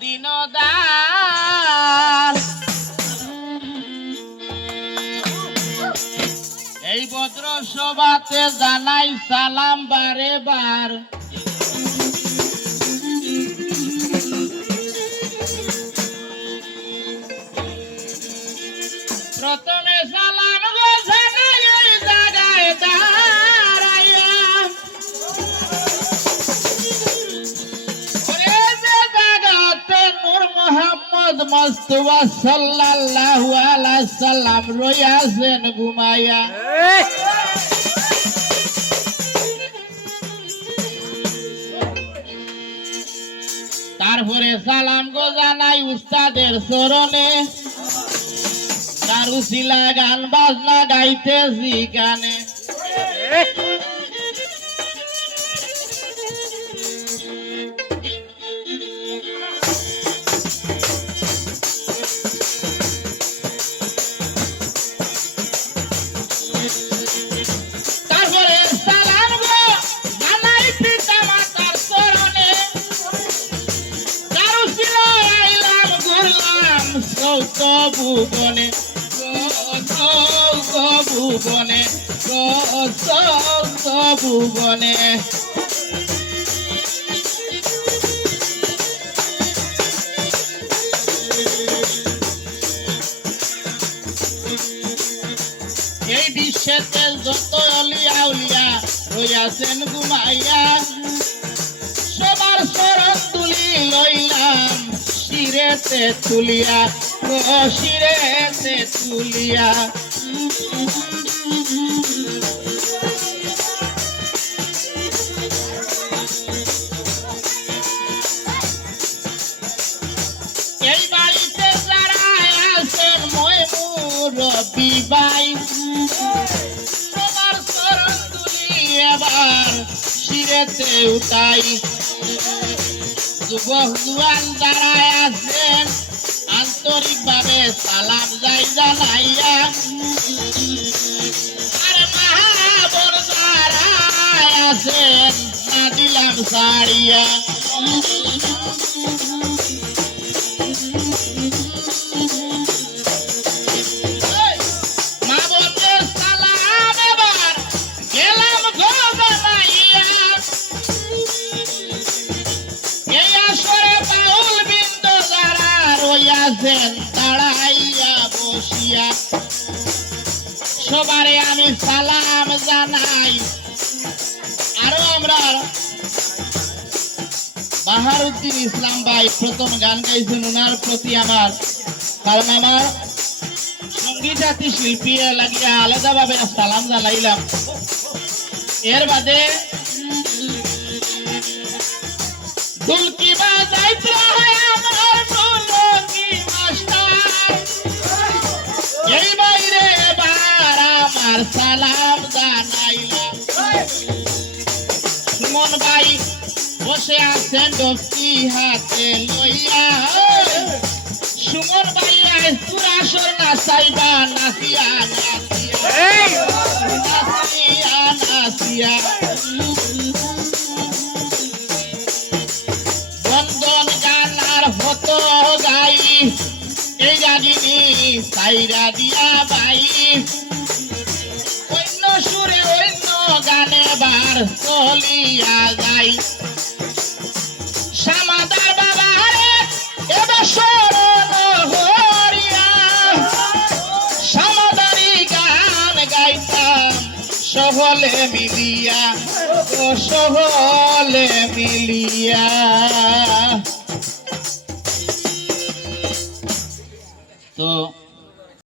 দিনদার এই ভদ্র সভাতে জানাই সালাম বারে বার। প্রথমে সালাম গো জানাই ওই জায়গায় দাঁড়াইয়া, ওরে যে জায়গাতে নূর মুহাম্মদ মুস্তাফা সাল্লাল্লাহু আলাইহি সাল্লাম রইয়াছেন ঘুমাইয়া। তারপরে সালাম গো জানাই উস্তাদের চরণে, কারুশিলা গান বাজনা গাইতেছি গানে। তারপরে সালাম গো জানাই পিতা মাতার চরণে, কারুশিলা আইলাম ঘুরলাম সৌত ভুবনে, ভুবনে ভুবনে। এই বিশ্বেতে যত অলিয়া উলিয়া রইয়াছেন ঘুমাইয়া, সবার শরণ তুলি লইলাম শিরেতে তুলিয়া, শিরেতে তুলিয়া। এই বাড়িতে যারা আছেন মই মুরব্বি ভাই, সবার শরণ তুলি এবার শিরেতে উঠাই। যুবক জুয়ান যারা আছেন আন্তরিক ভাবে সালাম যাই জানাইয়া, আর মাহাবর যারা আছেন না দিলাম সারিয়া। মা বলতে সালাম এবার গেলাম গো জানাইয়া, এই আসরে বাউল বৃন্দ যারা রইয়াছেন দাঁড়াইয়া বসিয়া, সবারে আমি সালাম জানাই। আরো আমরা বাহারুদ্দিন ইসলাম ভাই প্রথম গান গাইছেন, ওনার প্রতি আমার, কারণ আমার সঙ্গীতাতি শিল্পী লাগিয়া আলাদাভাবে সালাম জানাইলাম। এর বাদে ঢুলকি বাজাইতে হয় আমার ঢুলকি মাস্টার, এই বাইরে এবার আমার সালাম জানাইলাম। সুমন ভাই বসে আছেন ডফি হাতে লইয়া, সুমন ভাই সুরাসর নাচাইবা নাচিয়া নাচিয়া নাচিয়া। বন্ধন গানার হতো গাই এই গাগিনী সাইরা দিয়া বাই, অন্য সুরে অন্য গানে বার চলিয়া যাই। সামাদার বাবারে এবার শরণ হরিয়া, সামাদারি গান গাইতাম সকলে মিলিয়া, ও সকলে মিলিয়া।